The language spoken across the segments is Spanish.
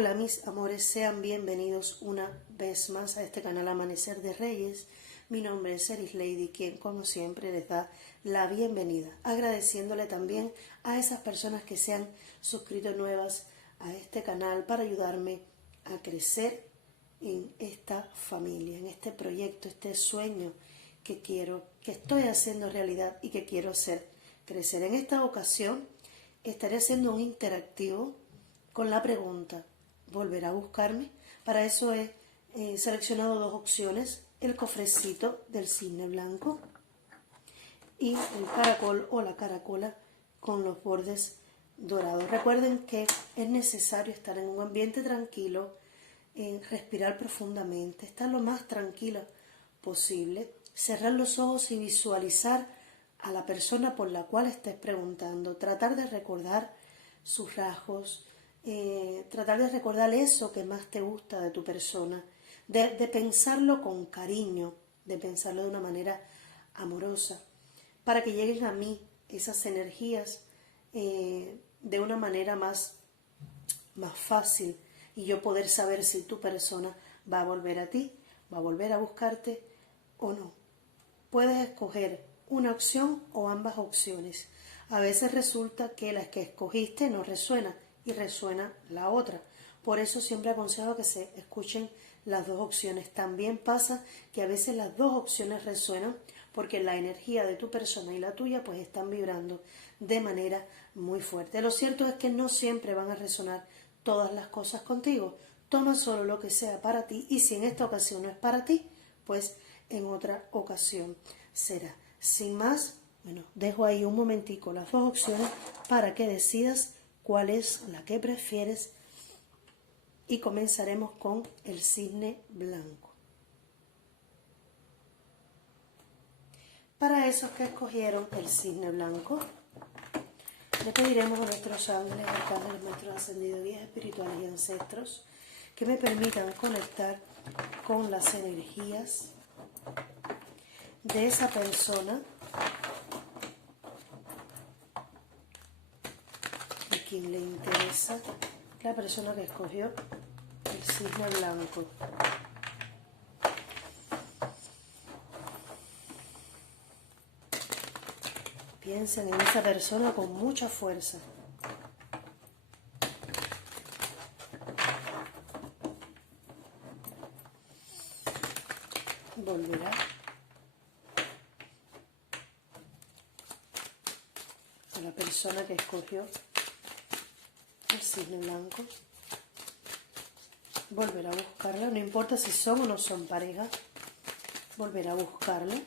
Hola mis amores, sean bienvenidos una vez más a este canal Amanecer de Reyes. Mi nombre es Eris Lady, quien como siempre les da la bienvenida, agradeciéndole también a esas personas que se han suscrito nuevas a este canal para ayudarme a crecer en esta familia, en este proyecto, este sueño que estoy haciendo realidad y que quiero hacer crecer. En esta ocasión estaré haciendo un interactivo con la pregunta: ¿volverá a buscarme? Para eso he seleccionado dos opciones: el cofrecito del cisne blanco y el caracol o la caracola con los bordes dorados. Recuerden que es necesario estar en un ambiente tranquilo, respirar profundamente, estar lo más tranquila posible, cerrar los ojos y visualizar a la persona por la cual estés preguntando, tratar de recordar sus rasgos, tratar de recordar eso que más te gusta de tu persona, de pensarlo con cariño, de pensarlo de una manera amorosa, para que lleguen a mí esas energías de una manera más fácil y yo poder saber si tu persona va a volver a ti, va a volver a buscarte o no. Puedes escoger una opción o ambas opciones. A veces resulta que la que escogiste no resuena y resuena la otra. Por eso siempre aconsejo que se escuchen las dos opciones. También pasa que a veces las dos opciones resuenan porque la energía de tu persona y la tuya pues están vibrando de manera muy fuerte. Lo cierto es que no siempre van a resonar todas las cosas contigo. Toma solo lo que sea para ti y si en esta ocasión no es para ti, pues en otra ocasión será. Sin más, bueno, dejo ahí un momentico las dos opciones para que decidas cuál es la que prefieres y comenzaremos con el cisne blanco. Para esos que escogieron el cisne blanco, le pediremos a nuestros ángeles, arcángeles, maestros ascendidos, guías espirituales y ancestros que me permitan conectar con las energías de esa persona a quien le interesa, la persona que escogió el cisne blanco. Piensen en esa persona con mucha fuerza. Volverá. A la persona que escogió el cisne blanco. Volverá a buscarla, no importa si son o no son pareja. Volverá a buscarla.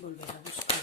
Volverá a buscarla.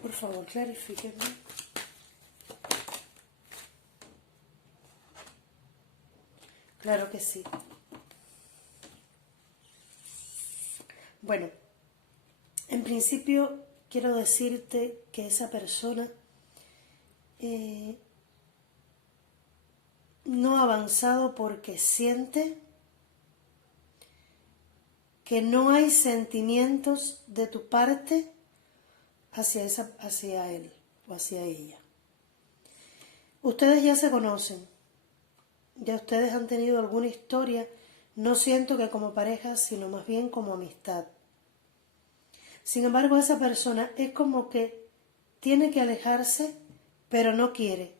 Por favor, clarifíquenme. Claro que sí. Bueno, en principio quiero decirte que esa persona no ha avanzado porque siente que no hay sentimientos de tu parte hacia él o hacia ella. Ustedes ya se conocen, ya ustedes han tenido alguna historia, no siento que como pareja, sino más bien como amistad. Sin embargo, esa persona es como que tiene que alejarse, pero no quiere.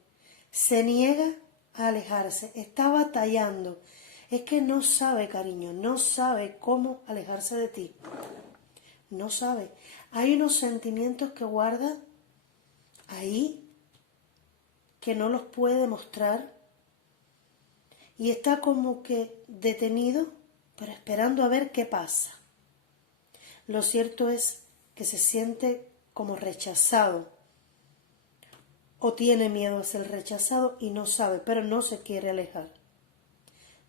Se niega a alejarse, está batallando. Es que no sabe, cariño, no sabe cómo alejarse de ti. No sabe. Hay unos sentimientos que guarda ahí que no los puede mostrar y está como que detenido, pero esperando a ver qué pasa. Lo cierto es que se siente como rechazado o tiene miedo a ser rechazado y no sabe, pero no se quiere alejar.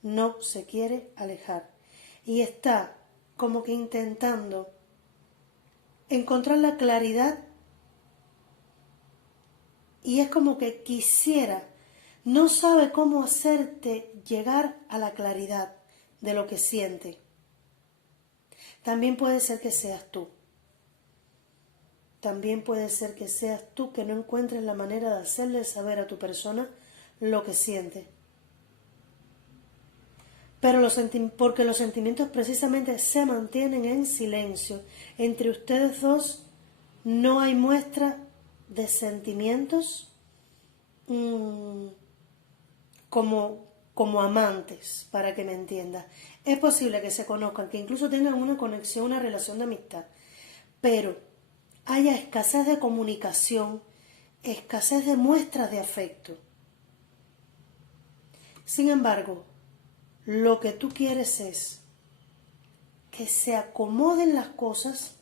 No se quiere alejar y está como que intentando encontrar la claridad y es como que quisiera, no sabe cómo hacerte llegar a la claridad de lo que siente. También puede ser que seas tú. También puede ser que seas tú que no encuentres la manera de hacerle saber a tu persona lo que siente. Pero porque los sentimientos precisamente se mantienen en silencio. Entre ustedes dos no hay muestra de sentimientos como amantes, para que me entiendas. Es posible que se conozcan, que incluso tengan una conexión, una relación de amistad, pero haya escasez de comunicación, escasez de muestras de afecto. Sin embargo, lo que tú quieres es que se acomoden las cosas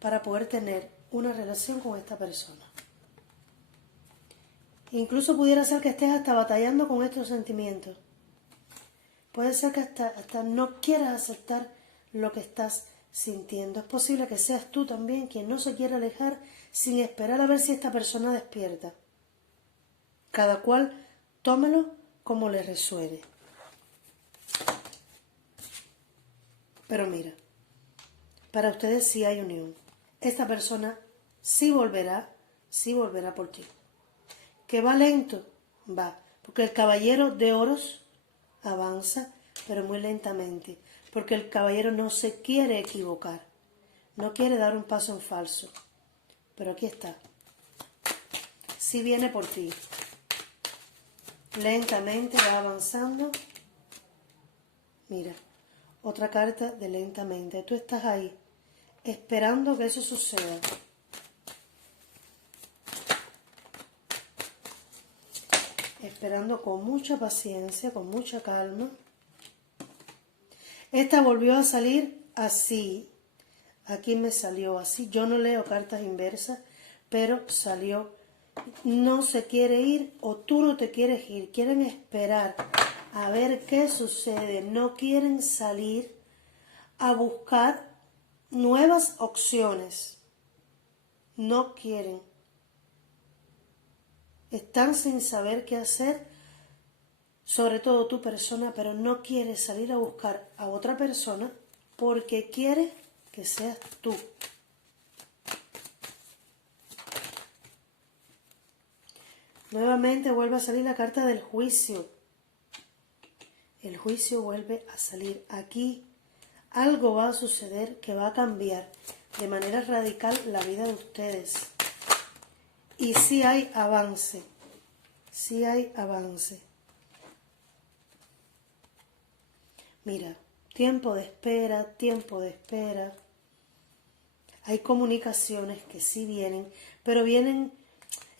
para poder tener una relación con esta persona. Incluso pudiera ser que estés hasta batallando con estos sentimientos. Puede ser que hasta no quieras aceptar lo que estás sintiendo. Es posible que seas tú también quien no se quiere alejar sin esperar a ver si esta persona despierta. Cada cual tómelo como le resuene. Pero mira, para ustedes sí hay unión. Esta persona sí volverá por ti. ¿Que va lento? Va, porque el caballero de oros avanza, pero muy lentamente, porque el caballero no se quiere equivocar, no quiere dar un paso en falso. Pero aquí está. Sí viene por ti. Lentamente va avanzando. Mira, otra carta de lentamente. Tú estás ahí, esperando que eso suceda. Esperando con mucha paciencia, con mucha calma. Esta volvió a salir así. Aquí me salió así. Yo no leo cartas inversas, pero salió. No se quiere ir o tú no te quieres ir. Quieren esperar a ver qué sucede. No quieren salir a buscar nuevas opciones. No quieren. Están sin saber qué hacer, sobre todo tu persona, pero no quiere salir a buscar a otra persona porque quiere que seas tú. Nuevamente vuelve a salir la carta del juicio. El juicio vuelve a salir. Aquí algo va a suceder que va a cambiar de manera radical la vida de ustedes. Y sí hay avance. Sí hay avance. Mira, tiempo de espera, tiempo de espera. Hay comunicaciones que sí vienen, pero vienen.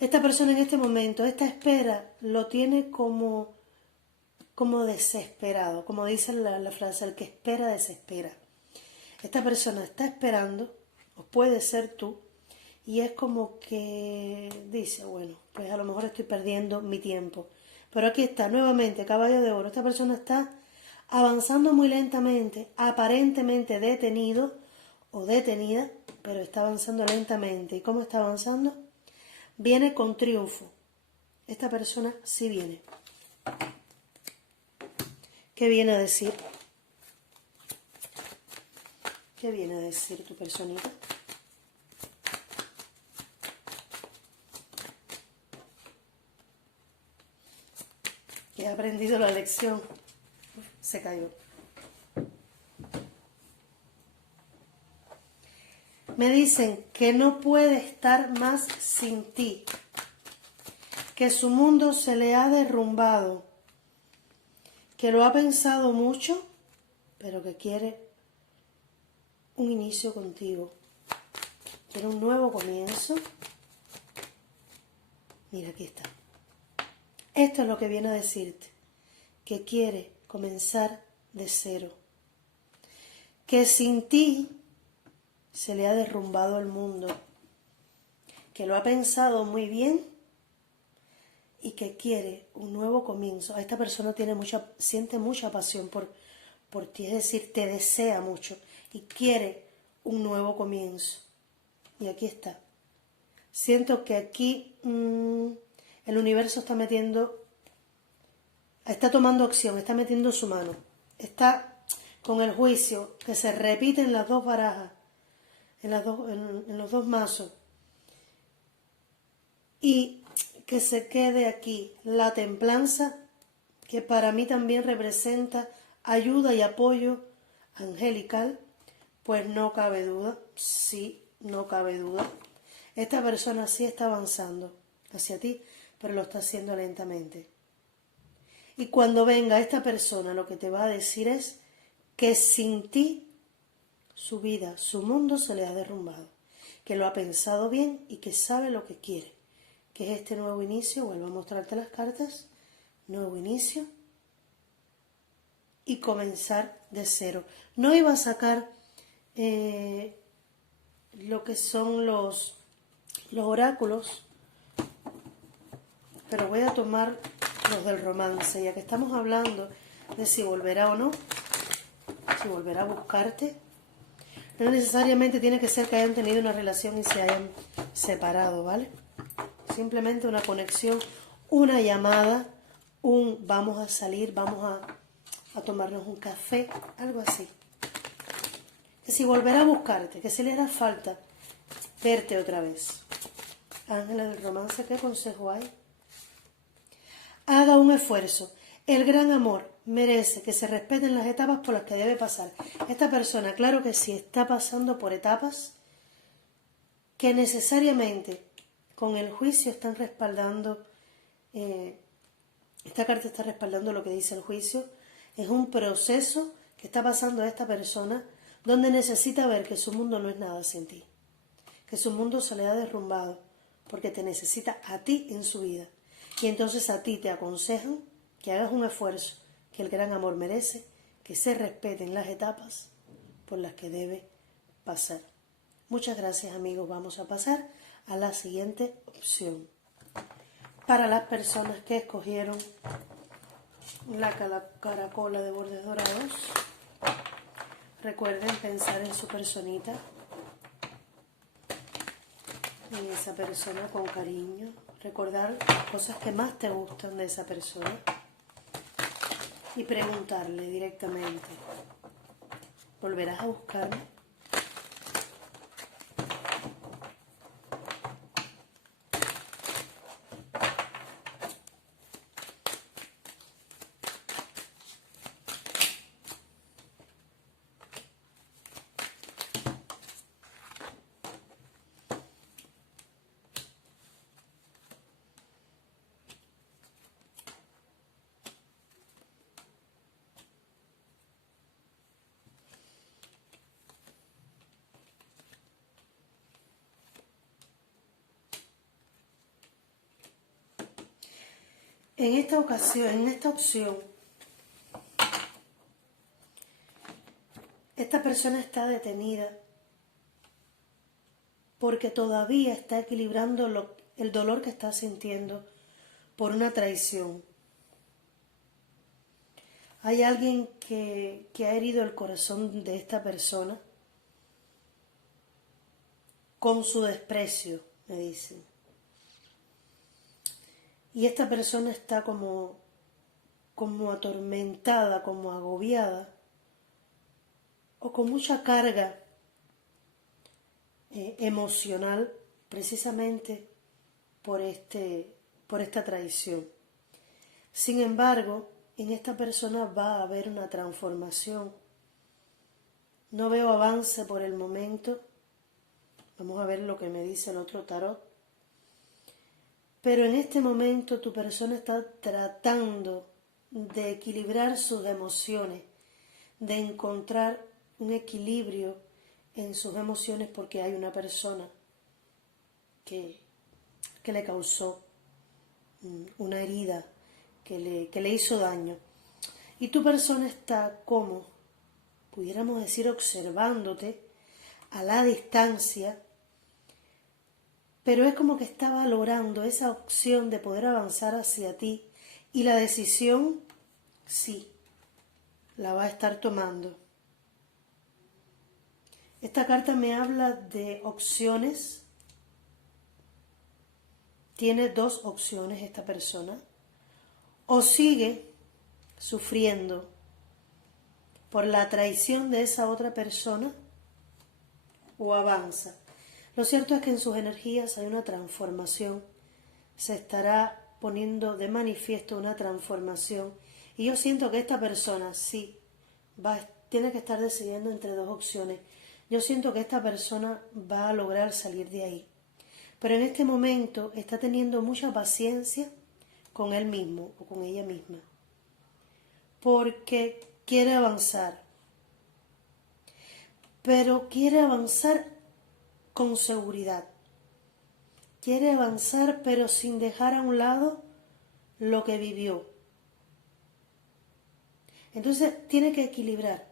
Esta persona en este momento, esta espera, lo tiene como desesperado. Como dice la frase, el que espera, desespera. Esta persona está esperando, o puede ser tú, y es como que dice, bueno, pues a lo mejor estoy perdiendo mi tiempo. Pero aquí está, nuevamente, caballo de oro. Esta persona está avanzando muy lentamente, aparentemente detenido o detenida, pero está avanzando lentamente. ¿Y cómo está avanzando? Viene con triunfo. Esta persona sí viene. ¿Qué viene a decir? ¿Qué viene a decir tu personita? Que ha aprendido la lección. Se cayó. Me dicen que no puede estar más sin ti, que su mundo se le ha derrumbado, que lo ha pensado mucho, pero que quiere un inicio contigo, quiere un nuevo comienzo. Mira, aquí está. Esto es lo que viene a decirte, que quiere comenzar de cero, que sin ti se le ha derrumbado el mundo, que lo ha pensado muy bien y que quiere un nuevo comienzo. Esta persona siente mucha pasión por ti, es decir, te desea mucho y quiere un nuevo comienzo. Y aquí está. Siento que aquí el universo está tomando acción, está metiendo su mano, está con el juicio que se repite en las dos barajas, en los dos mazos, y que se quede aquí la templanza, que para mí también representa ayuda y apoyo angelical, pues no cabe duda, sí, no cabe duda. Esta persona sí está avanzando hacia ti, pero lo está haciendo lentamente. Y cuando venga esta persona, lo que te va a decir es que sin ti su vida, su mundo se le ha derrumbado, que lo ha pensado bien y que sabe lo que quiere, que es este nuevo inicio. Vuelvo a mostrarte las cartas, nuevo inicio y comenzar de cero. No iba a sacar lo que son los oráculos, pero voy a tomar los del romance, ya que estamos hablando de si volverá o no, si volverá a buscarte. No necesariamente tiene que ser que hayan tenido una relación y se hayan separado, ¿vale? Simplemente una conexión, una llamada, vamos a salir, vamos a tomarnos un café, algo así. Que si volverá a buscarte, que si le hará falta verte otra vez. Ángeles del romance, ¿qué consejo hay? Haga un esfuerzo. El gran amor merece que se respeten las etapas por las que debe pasar. Esta persona, claro que sí, está pasando por etapas que necesariamente con el juicio están respaldando. Esta carta está respaldando lo que dice el juicio. Es un proceso que está pasando a esta persona donde necesita ver que su mundo no es nada sin ti, que su mundo se le ha derrumbado porque te necesita a ti en su vida. Y entonces a ti te aconsejan que hagas un esfuerzo que el gran amor merece, que se respeten las etapas por las que debe pasar. Muchas gracias, amigos. Vamos a pasar a la siguiente opción. Para las personas que escogieron la caracola de bordes dorados, recuerden pensar en su personita, en esa persona con cariño, recordar las cosas que más te gustan de esa persona y preguntarle directamente, ¿volverás a buscarme? En esta ocasión, en esta opción, esta persona está detenida porque todavía está equilibrando el dolor que está sintiendo por una traición. Hay alguien que ha herido el corazón de esta persona con su desprecio, me dicen. Y esta persona está como atormentada, como agobiada, o con mucha carga emocional, precisamente por esta traición. Sin embargo, en esta persona va a haber una transformación. No veo avance por el momento. Vamos a ver lo que me dice el otro tarot. Pero en este momento tu persona está tratando de equilibrar sus emociones, de encontrar un equilibrio en sus emociones porque hay una persona que le causó una herida que le hizo daño. Y tu persona está como, pudiéramos decir, observándote a la distancia, pero es como que está valorando esa opción de poder avanzar hacia ti, y la decisión, sí, la va a estar tomando. Esta carta me habla de opciones. Tiene dos opciones esta persona. O sigue sufriendo por la traición de esa otra persona, o avanza. Lo cierto es que en sus energías hay una transformación. Se estará poniendo de manifiesto una transformación. Y yo siento que esta persona sí tiene que estar decidiendo entre dos opciones. Yo siento que esta persona va a lograr salir de ahí. Pero en este momento está teniendo mucha paciencia con él mismo o con ella misma. Porque quiere avanzar. Pero quiere avanzar con seguridad. Quiere avanzar pero sin dejar a un lado lo que vivió. Entonces tiene que equilibrar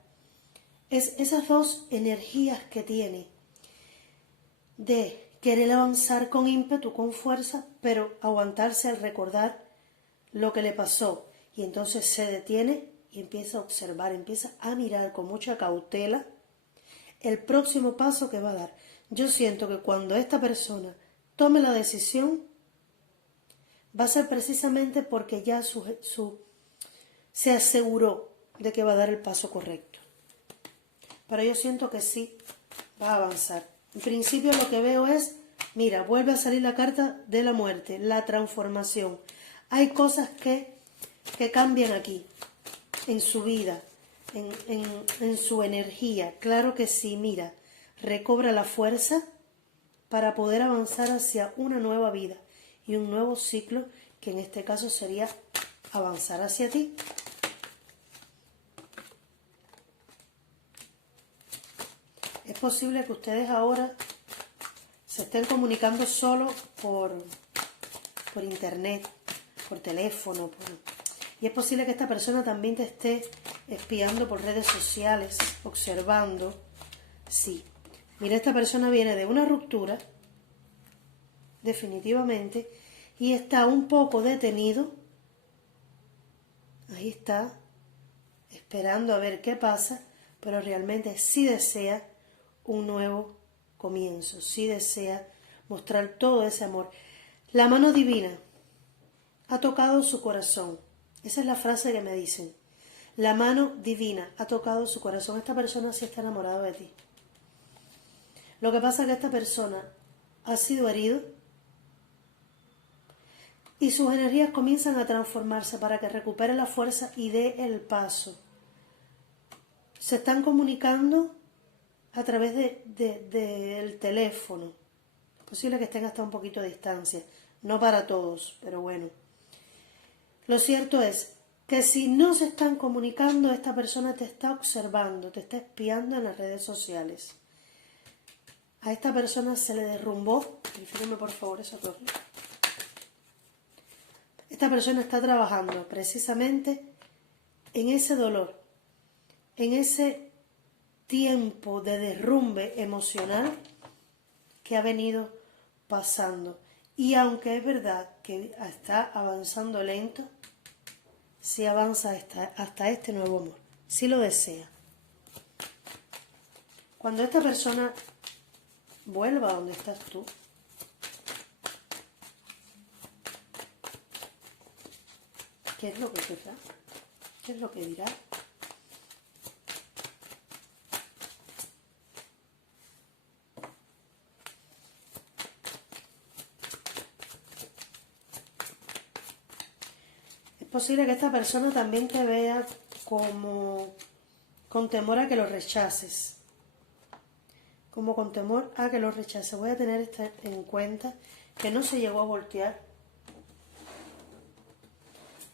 esas dos energías que tiene de querer avanzar con ímpetu, con fuerza, pero aguantarse al recordar lo que le pasó. Y entonces se detiene y empieza a observar, empieza a mirar con mucha cautela el próximo paso que va a dar. Yo siento que cuando esta persona tome la decisión, va a ser precisamente porque ya se aseguró de que va a dar el paso correcto. Pero yo siento que sí va a avanzar. En principio lo que veo es, mira, vuelve a salir la carta de la muerte, la transformación. Hay cosas que cambian aquí, en su vida, en su energía. Claro que sí, mira, recobra la fuerza para poder avanzar hacia una nueva vida y un nuevo ciclo, que en este caso sería avanzar hacia ti. Es posible que ustedes ahora se estén comunicando solo por internet, por teléfono, y es posible que esta persona también te esté espiando por redes sociales, observando. Sí, mira, esta persona viene de una ruptura, definitivamente, y está un poco detenido. Ahí está, esperando a ver qué pasa, pero realmente sí desea un nuevo comienzo, sí desea mostrar todo ese amor. La mano divina ha tocado su corazón. Esa es la frase que me dicen. La mano divina ha tocado su corazón. Esta persona sí está enamorada de ti. Lo que pasa es que esta persona ha sido herido y sus energías comienzan a transformarse para que recupere la fuerza y dé el paso. Se están comunicando a través del teléfono. Es posible que estén hasta un poquito de distancia. No para todos, pero bueno. Lo cierto es que si no se están comunicando, esta persona te está observando, te está espiando en las redes sociales. A esta persona se le derrumbó, fíjenme por favor esa torre. Esta persona está trabajando precisamente en ese dolor, en ese tiempo de derrumbe emocional que ha venido pasando. Y aunque es verdad que está avanzando lento, sí avanza hasta este nuevo amor, sí lo desea. Cuando esta persona vuelva a donde estás tú, ¿qué es lo que querrá? ¿Qué es lo que dirá? Es posible que esta persona también te vea como con temor a que lo rechaces. Como con temor a que lo rechaces. Voy a tener esto en cuenta, que no se llegó a voltear.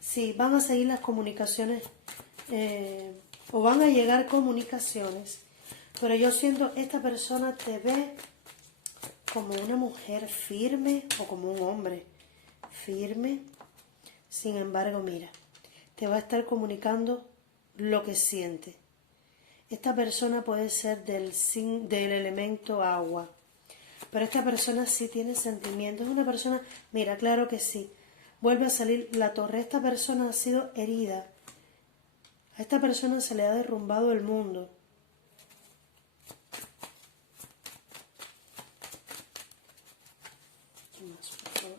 Sí, van a seguir las comunicaciones, o van a llegar comunicaciones, pero yo siento esta persona te ve como una mujer firme o como un hombre firme, Sin embargo, mira, te va a estar comunicando lo que siente. Esta persona puede ser del elemento agua, pero esta persona sí tiene sentimientos. Es una persona, mira, claro que sí. Vuelve a salir la torre. Esta persona ha sido herida. A esta persona se le ha derrumbado el mundo. ¿Qué más, por favor?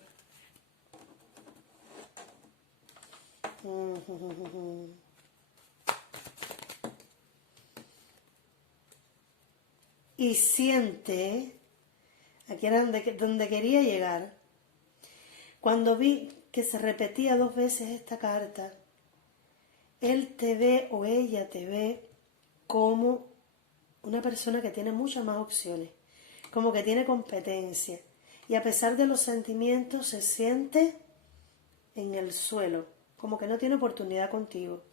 Y siente, aquí era donde quería llegar, cuando vi que se repetía 2 veces esta carta, él te ve o ella te ve como una persona que tiene muchas más opciones, como que tiene competencia, y a pesar de los sentimientos se siente en el suelo, como que no tiene oportunidad contigo,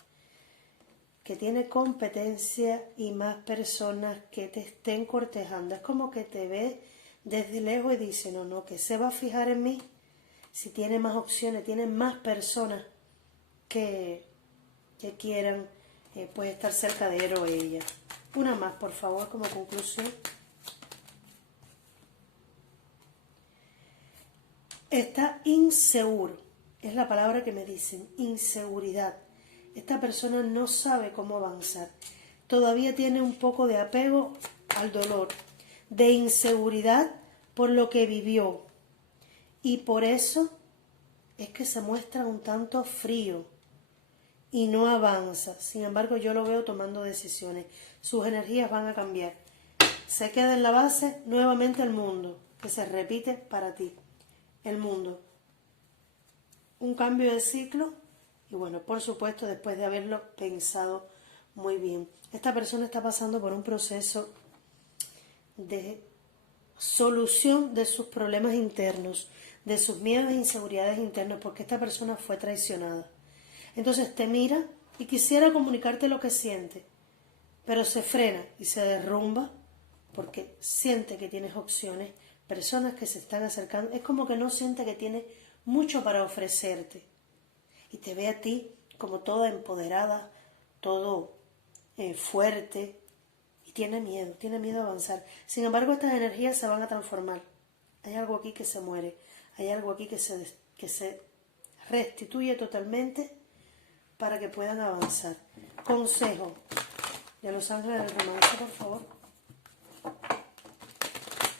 que tiene competencia y más personas que te estén cortejando. Es como que te ve desde lejos y dice, no, que se va a fijar en mí si tiene más opciones, tiene más personas que quieran pues estar cerca de él o ella. Una más, por favor, como conclusión. Está inseguro, es la palabra que me dicen, inseguridad. Esta persona no sabe cómo avanzar. Todavía tiene un poco de apego al dolor, de inseguridad por lo que vivió. Y por eso es que se muestra un tanto frío y no avanza. Sin embargo, yo lo veo tomando decisiones. Sus energías van a cambiar. Se queda en la base nuevamente el mundo, que se repite para ti. El mundo. Un cambio de ciclo. Y bueno, por supuesto, después de haberlo pensado muy bien. Esta persona está pasando por un proceso de solución de sus problemas internos, de sus miedos e inseguridades internos, porque esta persona fue traicionada. Entonces te mira y quisiera comunicarte lo que siente, pero se frena y se derrumba porque siente que tienes opciones, personas que se están acercando. Es como que no siente que tiene mucho para ofrecerte. Y te ve a ti como toda empoderada, todo fuerte, y tiene miedo a avanzar. Sin embargo, estas energías se van a transformar. Hay algo aquí que se muere, hay algo aquí que se restituye totalmente para que puedan avanzar. Consejo de los ángeles del romance, por favor.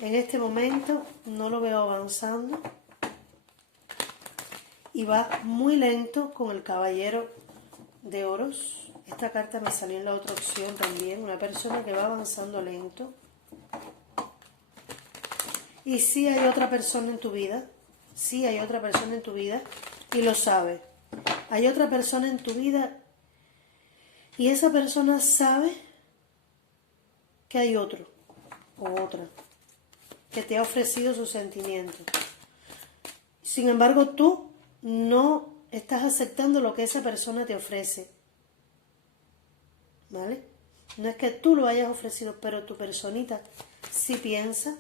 En este momento no lo veo avanzando. Y va muy lento con el caballero de oros. Esta carta me salió en la otra opción también. Una persona que va avanzando lento. Y sí hay otra persona en tu vida. Sí hay otra persona en tu vida. Y lo sabe. Hay otra persona en tu vida. Y esa persona sabe que hay otro. O otra. Que te ha ofrecido sus sentimientos. Sin embargo, tú no estás aceptando lo que esa persona te ofrece, ¿vale? No es que tú lo hayas ofrecido, pero tu personita sí piensa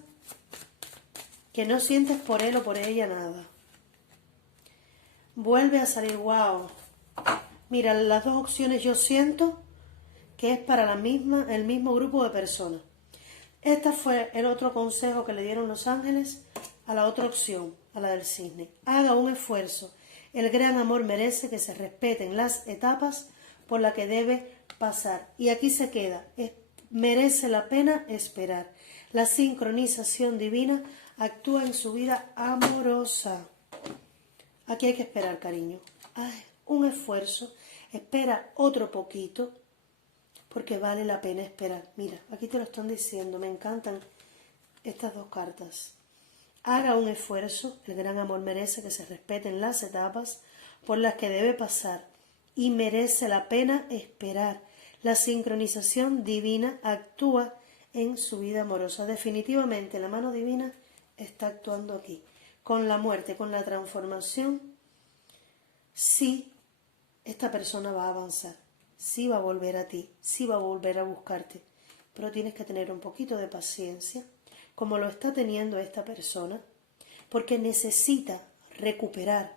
que no sientes por él o por ella nada. Vuelve a salir, wow. Mira, las 2 opciones yo siento que es para el mismo grupo de personas. Este fue el otro consejo que le dieron los ángeles a la otra opción, a la del cisne. Haga un esfuerzo. El gran amor merece que se respeten las etapas por las que debe pasar. Y aquí se queda. Merece la pena esperar. La sincronización divina actúa en su vida amorosa. Aquí hay que esperar, cariño. Ay, un esfuerzo. Espera otro poquito. Porque vale la pena esperar. Mira, aquí te lo están diciendo. Me encantan estas 2 cartas. Haga un esfuerzo, el gran amor merece que se respeten las etapas por las que debe pasar y merece la pena esperar. La sincronización divina actúa en su vida amorosa. Definitivamente la mano divina está actuando aquí. Con la muerte, con la transformación, sí, esta persona va a avanzar, sí va a volver a ti, sí va a volver a buscarte, pero tienes que tener un poquito de paciencia, como lo está teniendo esta persona, porque necesita recuperar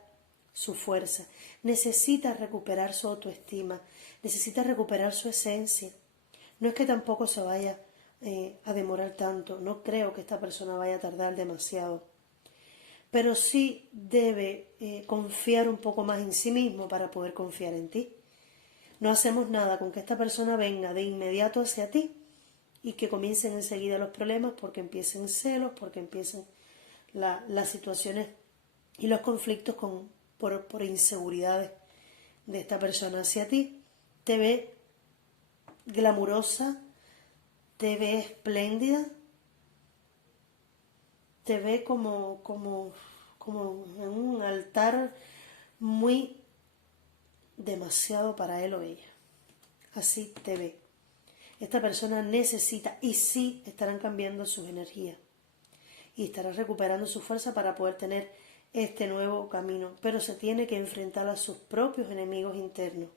su fuerza, necesita recuperar su autoestima, necesita recuperar su esencia. No es que tampoco se vaya a demorar tanto, no creo que esta persona vaya a tardar demasiado, pero sí debe confiar un poco más en sí mismo para poder confiar en ti. No hacemos nada con que esta persona venga de inmediato hacia ti y que comiencen enseguida los problemas, porque empiecen celos, porque empiecen las situaciones y los conflictos por inseguridades de esta persona hacia ti. Te ve glamurosa, te ve espléndida, te ve como en un altar muy demasiado para él o ella. Así te ve. Esta persona necesita, y sí estarán cambiando sus energías y estará recuperando su fuerza para poder tener este nuevo camino, pero se tiene que enfrentar a sus propios enemigos internos.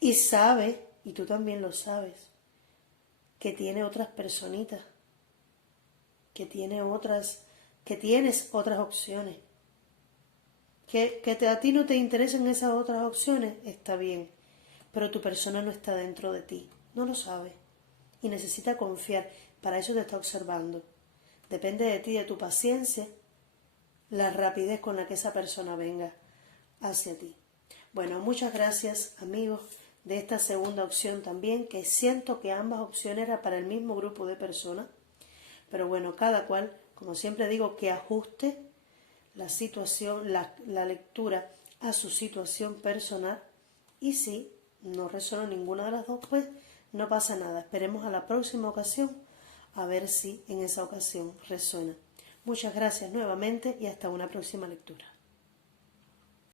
Y sabe, y tú también lo sabes, que tiene otras personitas, que tienes otras opciones. Que a ti no te interesen esas otras opciones, está bien, pero tu persona no está dentro de ti, no lo sabe y necesita confiar, para eso te está observando. Depende de ti, de tu paciencia, la rapidez con la que esa persona venga hacia ti. Bueno, muchas gracias, amigos, de esta segunda opción también, que siento que ambas opciones eran para el mismo grupo de personas, pero bueno, cada cual, como siempre digo, que ajuste la situación, la lectura a su situación personal, y si no resonó ninguna de las dos, pues no pasa nada. Esperemos a la próxima ocasión a ver si en esa ocasión resuena. Muchas gracias nuevamente y hasta una próxima lectura.